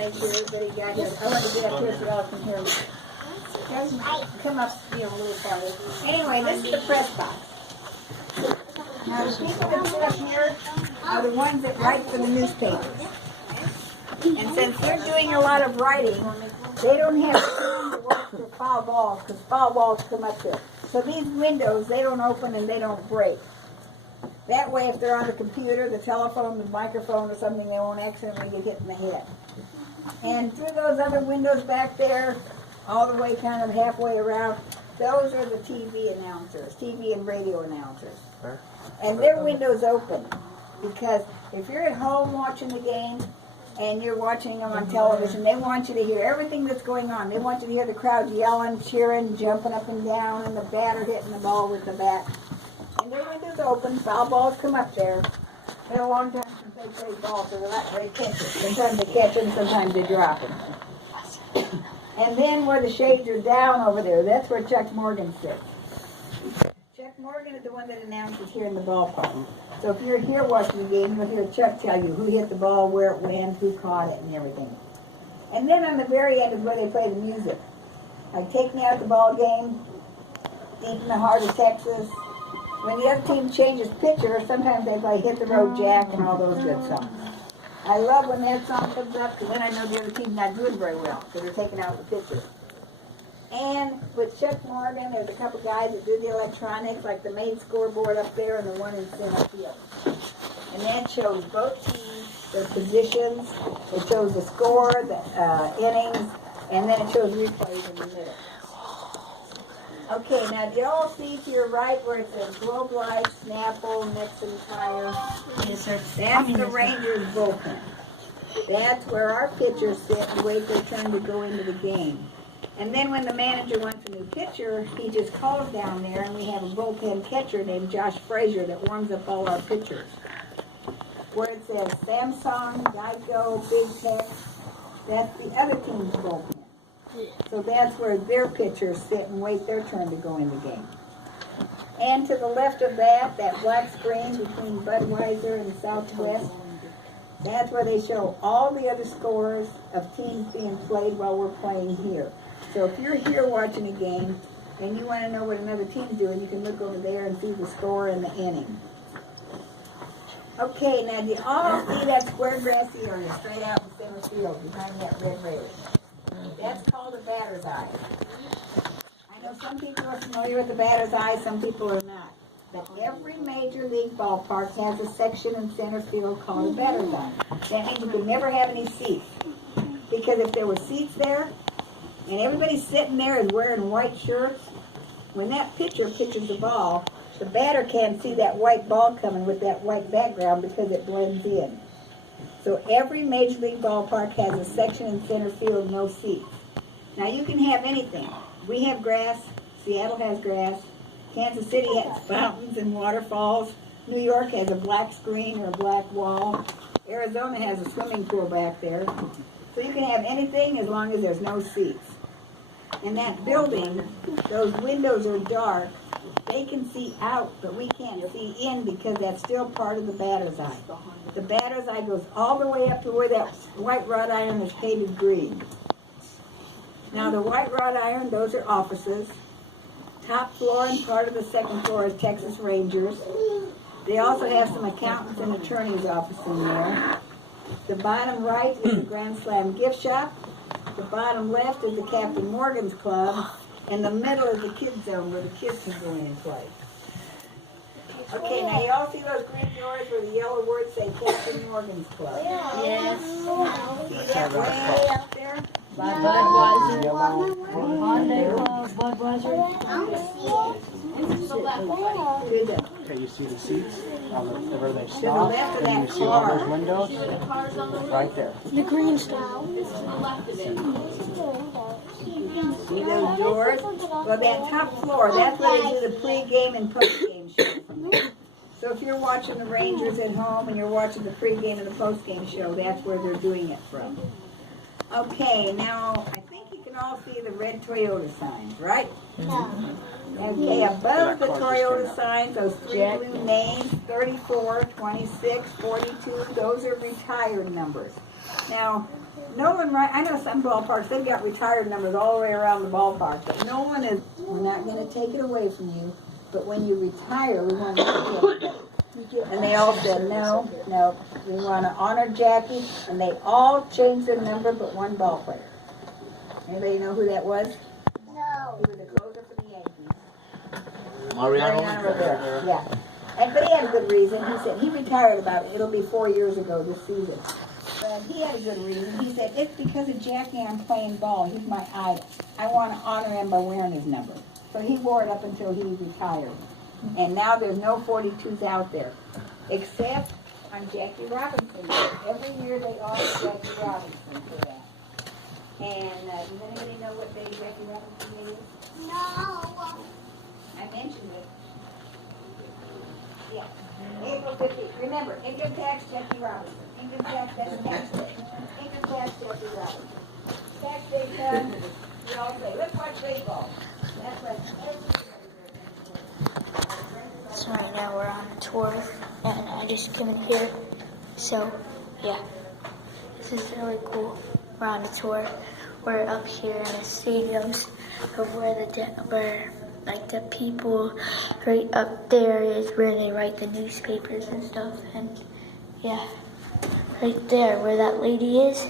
make sure everybody got here. I want to get up here so y'all can hear me. Guys, come up, a little farther. Anyway, this is the press box. Now, the people that sit up here are the ones that write for the newspapers. And since they're doing a lot of writing, they don't have time to watch for foul balls, because foul balls come up there. So these windows, they don't open and they don't break. That way, if they're on the computer, the telephone, the microphone, or something, they won't accidentally get hit in the head. And through those other windows back there, all the way kind of halfway around, those are the TV announcers, TV and radio announcers. And their windows open, because if you're at home watching the game, and you're watching them on television, they want you to hear everything that's going on. They want you to hear the crowd yelling, cheering, jumping up and down, and the batter hitting the ball with the bat. And their windows open, foul balls come up there. It's been a long time since they played ball, so they're not very catch it. Sometimes they catch them, sometimes they drop them. And then where the shades are down over there, that's where Chuck Morgan sits. Chuck Morgan is the one that announces here in the ballpark. So if you're here watching the game, you'll hear Chuck tell you who hit the ball, where it went, who caught it, and everything. And then on the very end is where they play the music. Like Take Me Out the Ball Game, Deep in the Heart of Texas. When the other team changes pitcher, sometimes they play Hit the Road Jack and all those good songs. I love when that song comes up, because then I know the other team's not doing very well, because they're taking out the pitcher. And with Chuck Morgan, there's a couple guys that do the electronics, like the main scoreboard up there and the one in center field. And that shows both teams, their positions, it shows the score, the innings, and then it shows replays in the middle. Okay, now do y'all see to your right where it says Globe Life, Snapple, Nixon Tire? Yes, sir. That's the Rangers bullpen. That's where our pitchers sit and wait their turn to go into the game. And then when the manager wants a new pitcher, he just calls down there, and we have a bullpen catcher named Josh Frazier that warms up all our pitchers. Where it says Samsung, Geico, Big Tech, that's the other team's bullpen. So that's where their pitchers sit and wait their turn to go in the game. And to the left of that, that black screen between Budweiser and Southwest, that's where they show all the other scores of teams being played while we're playing here. So if you're here watching a game and you want to know what another team's doing, you can look over there and see the score and the inning. Okay, now do you all see that square grassy area straight out in center field behind that red railing? That's called a batter's eye. I know some people are familiar with the batter's eye, some people are not. But every major league ballpark has a section in center field called a batter's eye. That means you could never have any seats. Because if there were seats there, and everybody's sitting there is wearing white shirts, when that pitcher pitches the ball, the batter can't see that white ball coming with that white background because it blends in. So every major league ballpark has a section in center field, no seats. Now you can have anything. We have grass, Seattle has grass, Kansas City has fountains and waterfalls, New York has a black screen or a black wall, Arizona has a swimming pool back there. So you can have anything as long as there's no seats. In that building, those windows are dark. They can see out, but we can't see in because that's still part of the batter's eye. The batter's eye goes all the way up to where that white wrought iron is painted green. Now the white wrought iron, those are offices. Top floor and part of the second floor is Texas Rangers. They also have some accountants and attorneys' office in there. The bottom right is the Grand Slam gift shop. The bottom left is the Captain Morgan's Club. And the middle is the kids zone where the kids can go in and play. Okay, now you all see those green doors where the yellow words say Captain Morgan's Club? Yes. See that way up there? Budweiser. Hyundai Club, Budweiser. Good. Okay, you see the seats on the where they To the stop, left of and you that see all those car. windows right there. The green stuff. See those doors? Well, that top floor, that's where they do the pre-game and post-game show from there. So if you're watching the Rangers at home and you're watching the pre-game and the post-game show, that's where they're doing it from. Okay, now I think you can all see the red Toyota signs, right? Okay, above the Toyota signs, those three blue names, 34, 26, 42, those are retired numbers. Now, Nolan, right? I know some ballparks they've got retired numbers all the way around the ballpark, but Nolan is. We're not going to take it away from you, but when you retire, we want to take it. And they all said, no, we want to honor Jackie, and they all changed their number but one ball player. Anybody know who that was? No. He was the closer for the Yankees. Mariano Rivera. Yeah. But he had a good reason. He said he retired it'll be 4 years ago this season. But he had a good reason. He said, it's because of Jackie I'm playing ball. He's my idol. I want to honor him by wearing his number. So he wore it up until he retired. And now there's no 42s out there, except on Jackie Robinson. Every year they honor Jackie Robinson for that. And does anybody know what day Jackie Robinson is? No. I mentioned it. Yeah. April 15th. Remember, income tax Jackie Robinson. Income tax, that's tax day. Income tax Jackie Robinson. Tax day done. We all say, let's watch baseball. That's what. So right now we're on a tour, and I just came in here. So yeah, this is really cool. We're on a tour. We're up here in the stadiums of where like the people right up there is where they write the newspapers and stuff. And yeah, right there where that lady is,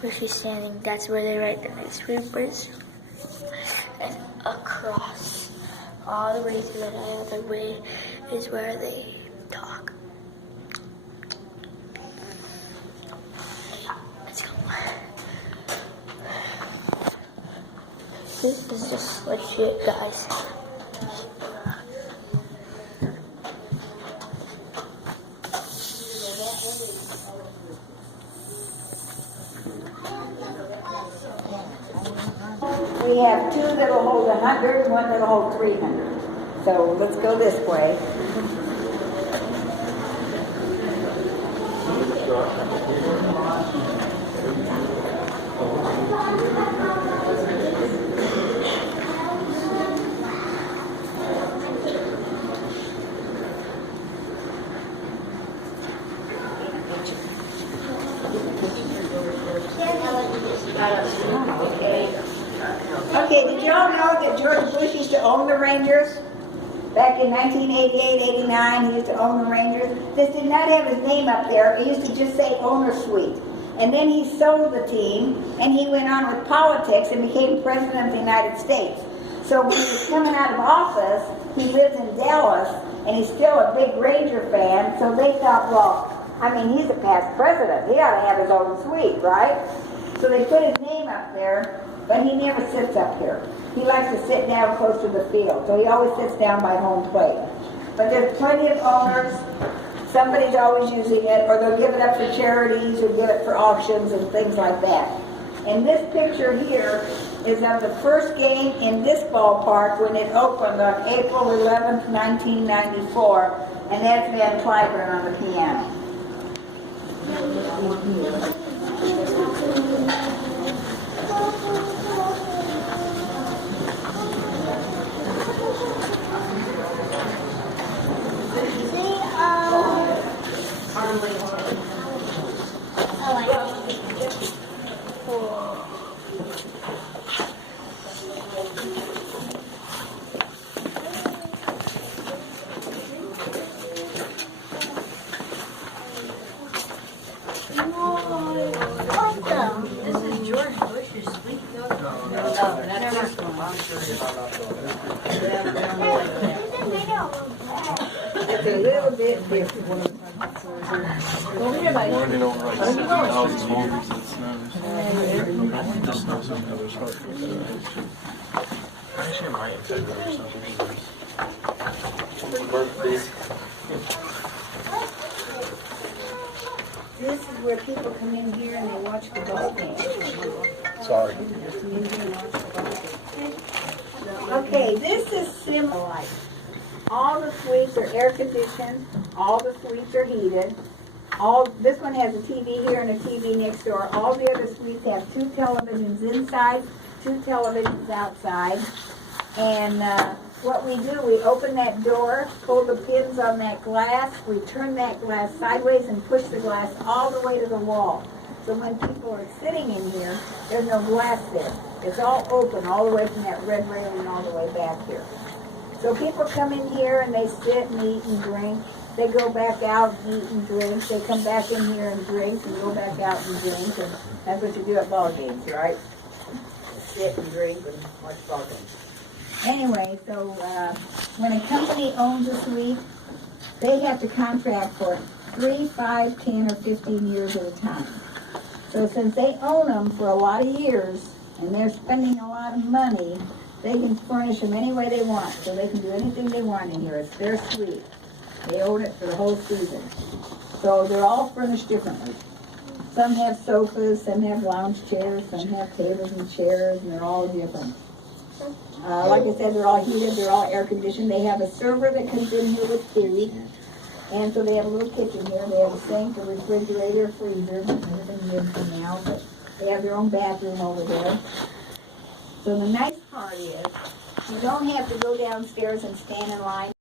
where she's standing, that's where they write the newspapers. And across all the way to the other way is where they talk. Yeah, let's go. This is just legit, guys. We have two that'll hold 100 and one that'll hold 300. So let's go this way. Okay, did y'all know that George Bush used to own the Rangers? Back in 1988, 89, he used to own the Rangers. This did not have his name up there. It used to just say owner suite. And then he sold the team, and he went on with politics and became president of the United States. So when he was coming out of office, he lives in Dallas, and he's still a big Ranger fan. So they thought, well, I mean, he's a past president. He ought to have his own suite, right? So they put his name up there, but he never sits up here. He likes to sit down close to the field, so he always sits down by home plate. But there's plenty of owners. Somebody's always using it, or they'll give it up for charities or give it for auctions and things like that. And this picture here is of the first game in this ballpark when it opened on April 11th, 1994, and that's Van Cliburn on the piano. This is George Bush's sleep note. No, that's this one. It's a little bit different. Morning over like 70,000 homes that snows. This snows on the other side. Actually, my integrity or something. This is where people come in here and they watch the ball game. Sorry. Okay, this is similar. All the suites are air conditioned. All the suites are heated. This one has a TV here and a TV next door. All the other suites have 2 televisions inside, 2 televisions outside. And what we do, we open that door, pull the pins on that glass, we turn that glass sideways and push the glass all the way to the wall. So when people are sitting in here, there's no glass there. It's all open all the way from that red railing all the way back here. So people come in here and they sit and eat and drink. They go back out and eat and drink. They come back in here and drink and go back out and drink. And that's what you do at ball games, right? Sit and drink and watch ball games. Anyway, so when a company owns a suite, they have to contract for 3, 5, 10, or 15 years at a time. So since they own them for a lot of years and they're spending a lot of money, they can furnish them any way they want. So they can do anything they want in here. It's their suite. They own it for the whole season. So they're all furnished differently. Some have sofas, some have lounge chairs, some have tables and chairs, and they're all different. Like I said, they're all heated, they're all air conditioned. They have a server that comes in here with food. And so they have a little kitchen here. They have a sink, a refrigerator, freezer, everything in for now, but they have their own bathroom over there. So the nice part is, you don't have to go downstairs and stand in line